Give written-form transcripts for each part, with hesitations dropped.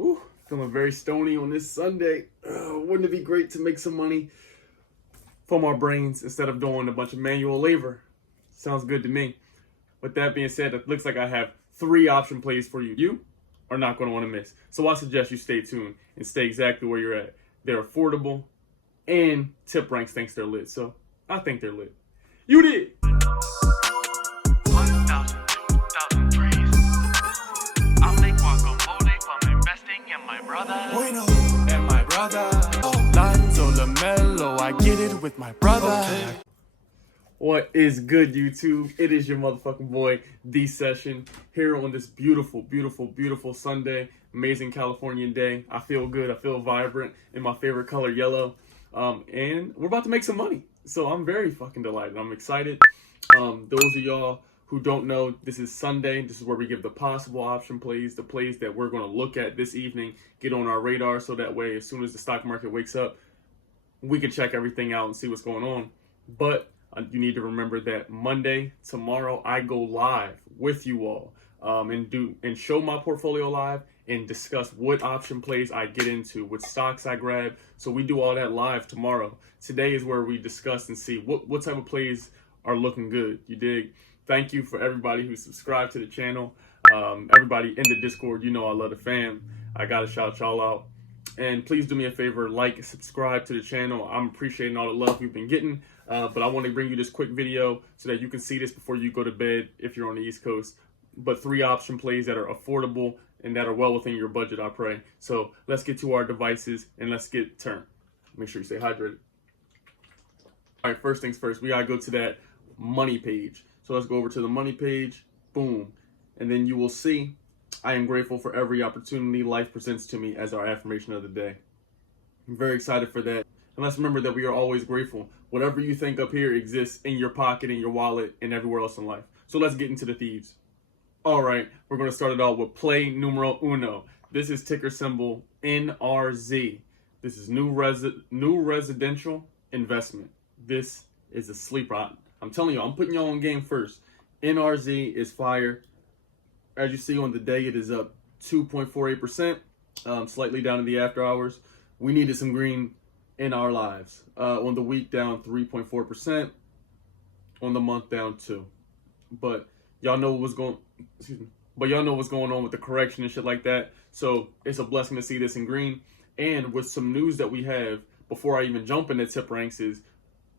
Ooh, feeling very stony on this Sunday. Wouldn't it be great to make some money from our brains instead of doing a bunch of manual labor? Sounds good to me. With that being said, it looks like I have 3 option plays for you. You are not going to want to miss. So I suggest you stay tuned and stay exactly where you're at. They're affordable and Tip Ranks thinks they're lit. So I think they're lit. You did. 1,000, 2,000 trees. I make guacamole from investing in my brother. Bueno. And my brother. Lanzo Lamelo, I get it with my brother. Okay. What is good, YouTube? It is your motherfucking boy, 𝙎𝙚𝙨, here on this beautiful, beautiful, beautiful Sunday. Amazing Californian day. I feel good. I feel vibrant in my favorite color, yellow. And we're about to make some money. So I'm very fucking delighted. I'm excited. Those of y'all who don't know, this is Sunday. This is where we give the possible option plays, the plays that we're going to look at this evening, get on our radar so that way as soon as the stock market wakes up, we can check everything out and see what's going on. But you need to remember that Monday, tomorrow, I go live with you all and show my portfolio live and discuss what option plays I get into, what stocks I grab. So we do all that live tomorrow. Today is where we discuss and see what type of plays are looking good. You dig? Thank you for everybody who subscribed to the channel. Everybody in the Discord, you know I love the fam. I gotta shout y'all out. And please do me a favor, like, subscribe to the channel. I'm appreciating all the love we've been getting. But I want to bring you this quick video so that you can see this before you go to bed if you're on the East Coast. But 3 option plays that are affordable and that are well within your budget, I pray. So let's get to our devices and let's get turned. Make sure you stay hydrated. All right, first things first, we got to go to that money page. So let's go over to the money page. Boom. And then you will see, I am grateful for every opportunity life presents to me as our affirmation of the day. I'm very excited for that. And let's remember that we are always grateful. Whatever you think up here exists in your pocket, in your wallet, and everywhere else in life. So let's get into the thieves. All right, we're going to start it out with play numero uno. This is ticker symbol NRZ. This is new residential investment. This is a sleeper. I'm telling you, I'm putting y'all on game first. NRZ is fire. As you see on the day, it is up 2.48%, slightly down in the after hours. We needed some green in our lives. On the week, down 3.4%. On the month, down 2%. But y'all know what's going. But y'all know what's going on with the correction and shit like that. So it's a blessing to see this in green. And with some news that we have before I even jump into tip ranks is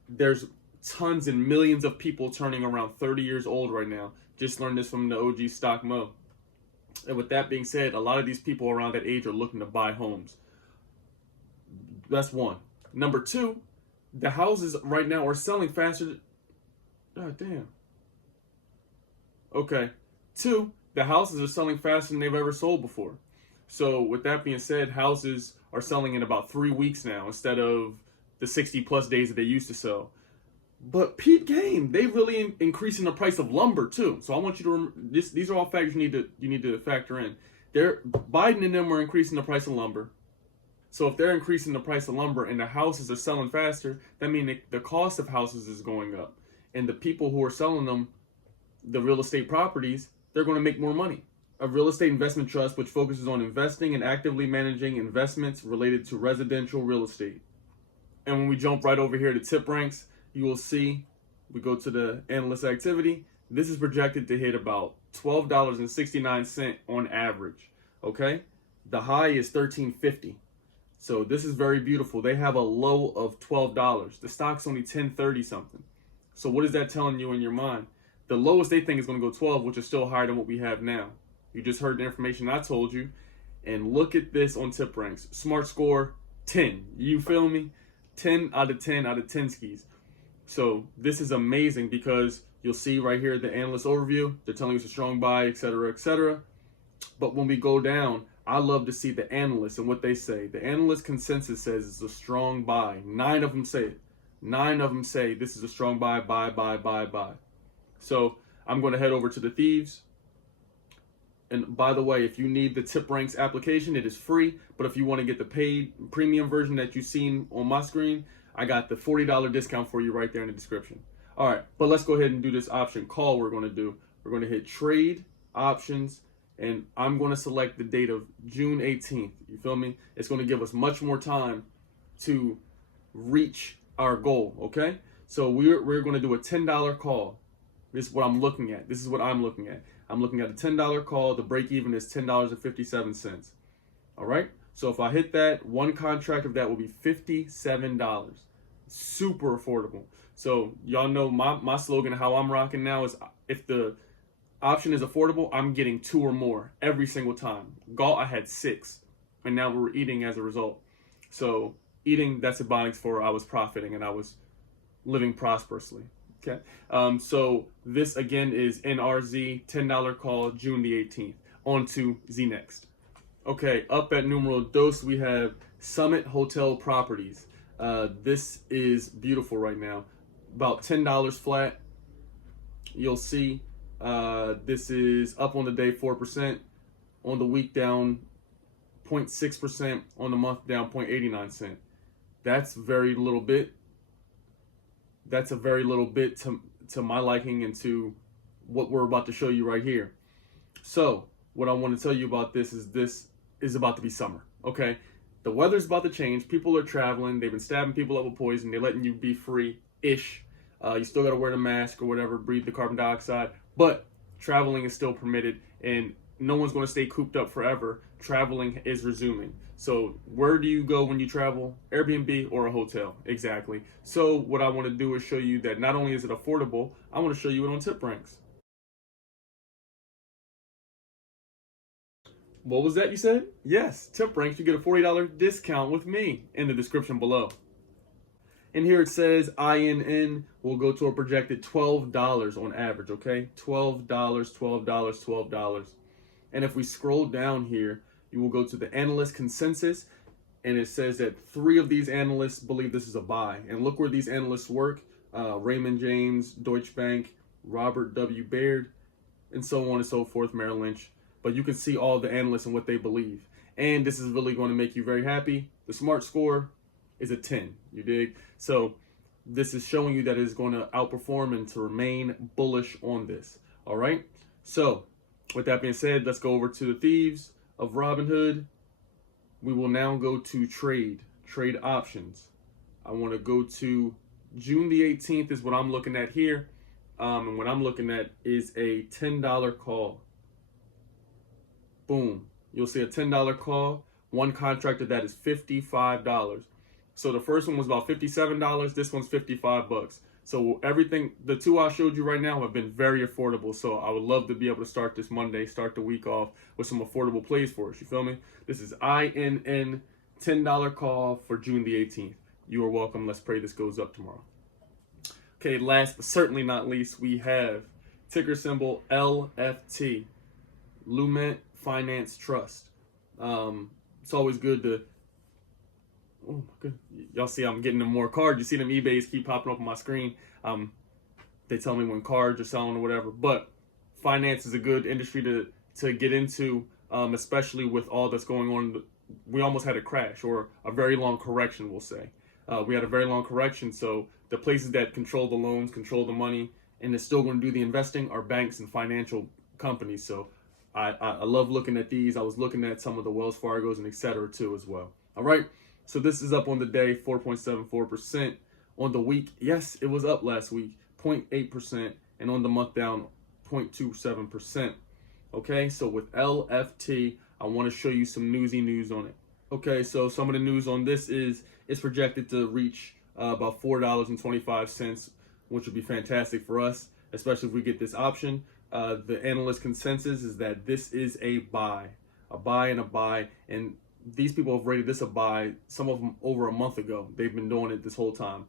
there's tons and millions of people turning around 30 years old right now. Just learned this from the OG Stock Mo. And with that being said, a lot of these people around that age are looking to buy homes. That's one. Number 2, the houses right now are selling faster. God damn. Okay. 2, the houses are selling faster than they've ever sold before. So with that being said, houses are selling in about 3 weeks now instead of the 60 plus days that they used to sell. But peep game, they really increasing the price of lumber too. So I want you to these are all factors you need to factor in. Biden and them are increasing the price of lumber. So if they're increasing the price of lumber and the houses are selling faster, that means the cost of houses is going up. And the people who are selling them, the real estate properties, they're going to make more money. A real estate investment trust which focuses on investing and actively managing investments related to residential real estate. And when we jump right over here to tip ranks, you will see, we go to the analyst activity. This is projected to hit about $12.69 on average. Okay? The high is $13.50. So this is very beautiful. They have a low of $12. The stock's only $10.30 something. So what is that telling you in your mind? The lowest they think is going to go 12, which is still higher than what we have now. You just heard the information I told you. And look at this on tip ranks. Smart score 10. You feel me? 10 out of 10 out of 10 skis. So this is amazing because you'll see right here the analyst overview. They're telling you it's a strong buy, etc., etc. But when we go down, I love to see the analysts and what they say. The analyst consensus says it's a strong buy. 9 of them say it. 9 of them say this is a strong buy, buy. So I'm going to head over to the thieves. And by the way, if you need the tip ranks application, it is free. But if you want to get the paid premium version that you've seen on my screen, I got the $40 discount for you right there in the description. All right, but let's go ahead and do this option call we're going to do. We're going to hit trade, options, And I'm going to select the date of June 18th. You feel me? It's going to give us much more time to reach our goal, okay? So we're going to do a $10 call. This is what I'm looking at. This is what I'm looking at. I'm looking at a $10 call. The break even is $10.57. All right? So if I hit that, one contract of that will be $57. Super affordable. So y'all know my slogan, how I'm rocking now is, if the option is affordable, I'm getting 2 or more every single time. Galt, I had 6, and now we're eating as a result. So eating, that's Ebonics for I was profiting and I was living prosperously. Okay. So this again is NRZ, $10 call, June the 18th. On to Z next. Okay, up at numero dos, we have Summit Hotel Properties. This is beautiful right now. About $10 flat. You'll see this is up on the day 4%, on the week down 0.6%, on the month down 0.89 cent. That's very little bit. That's a very little bit to my liking and to what we're about to show you right here. So what I want to tell you about this is about to be summer, okay? The weather's about to change. People are traveling. They've been stabbing people up with poison. They're letting you be free-ish. You still got to wear the mask or whatever, breathe the carbon dioxide, but traveling is still permitted, and no one's going to stay cooped up forever. Traveling is resuming. So where do you go when you travel? Airbnb or a hotel? Exactly. So what I want to do is show you that not only is it affordable, I want to show you it on Tip Ranks. What was that you said? Yes, Tip Ranks, you get a $40 discount with me in the description below. And here it says INN will go to a projected $12 on average, okay? $12, $12, $12. And if we scroll down here, you will go to the analyst consensus, and it says that 3 of these analysts believe this is a buy. And look where these analysts work: Raymond James, Deutsche Bank, Robert W. Baird, and so on and so forth, Merrill Lynch. But you can see all the analysts and what they believe. And this is really going to make you very happy. The SMART score is a 10, you dig? So this is showing you that it is going to outperform and to remain bullish on this, all right? So with that being said, let's go over to the thieves of Robinhood. We will now go to trade options. I want to go to June the 18th is what I'm looking at here. And what I'm looking at is a $10 call. Boom. You'll see a $10 call. One contract of that is $55. So the first one was about $57. This one's $55. So everything, the 2 I showed you right now have been very affordable. So I would love to be able to start this Monday, start the week off with some affordable plays for us. You feel me? This is INN, $10 call for June the 18th. You are welcome. Let's pray this goes up tomorrow. Okay, last but certainly not least, we have ticker symbol LFT, Lumen Finance Trust. It's always good to, oh my goodness, y'all see I'm getting them more cards. You see them eBays keep popping up on my screen. They tell me when cards are selling or whatever. But finance is a good industry to get into, especially with all that's going on. We almost had a crash, or a very long correction, we'll say. We had a very long correction, so the places that control the loans, control the money, and is still going to do the investing are banks and financial companies. So I love looking at these. I was looking at some of the Wells Fargos and et cetera too as well. All right. So this is up on the day, 4.74%. On the week, yes, it was up last week, 0.8%. And on the month down, 0.27%. Okay, so with LFT, I want to show you some newsy news on it. Okay, so some of the news on this is it's projected to reach about $4.25, which would be fantastic for us, especially if we get this option. The analyst consensus is that this is a buy and a buy. And these people have rated this a buy, some of them over a month ago. They've been doing it this whole time.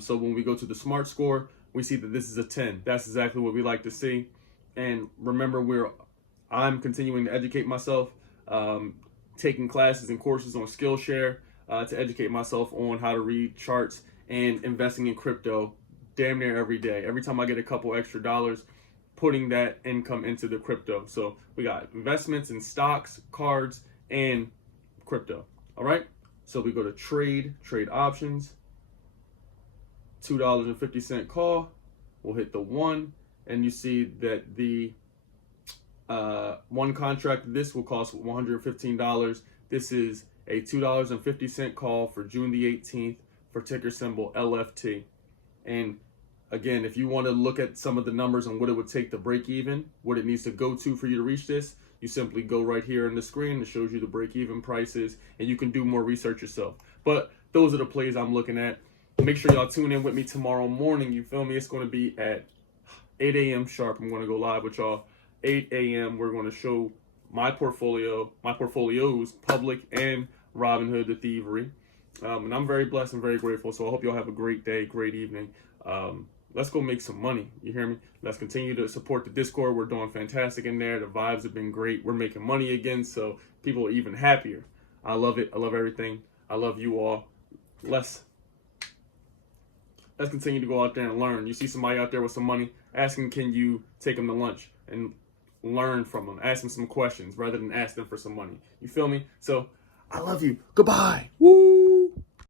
So when we go to the SMART score, we see that this is a 10. That's exactly what we like to see. And remember, I'm continuing to educate myself, taking classes and courses on Skillshare to educate myself on how to read charts and investing in crypto damn near every day. Every time I get a couple extra dollars, putting that income into the crypto. So we got investments in stocks, cards, and crypto. All right. So we go to trade options, $2.50 call. We'll hit the 1, and you see that the One contract of this will cost $115. This is a $2.50 call for June the 18th for ticker symbol LFT. And again, if you want to look at some of the numbers on what it would take to break even, what it needs to go to for you to reach this, you simply go right here on the screen. It shows you the break even prices, and you can do more research yourself. But those are the plays I'm looking at. Make sure y'all tune in with me tomorrow morning. You feel me? It's going to be at 8 a.m. sharp. I'm going to go live with y'all. 8 a.m. We're going to show my portfolios, public and Robinhood, the thievery. And I'm very blessed and very grateful. So I hope y'all have a great day, great evening. Let's go make some money. You hear me? Let's continue to support the Discord. We're doing fantastic in there. The vibes have been great. We're making money again, so people are even happier. I love it. I love everything. I love you all. Let's continue to go out there and learn. You see somebody out there with some money, ask them, can you take them to lunch and learn from them? Ask them some questions rather than ask them for some money. You feel me? So I love you. Goodbye. Woo!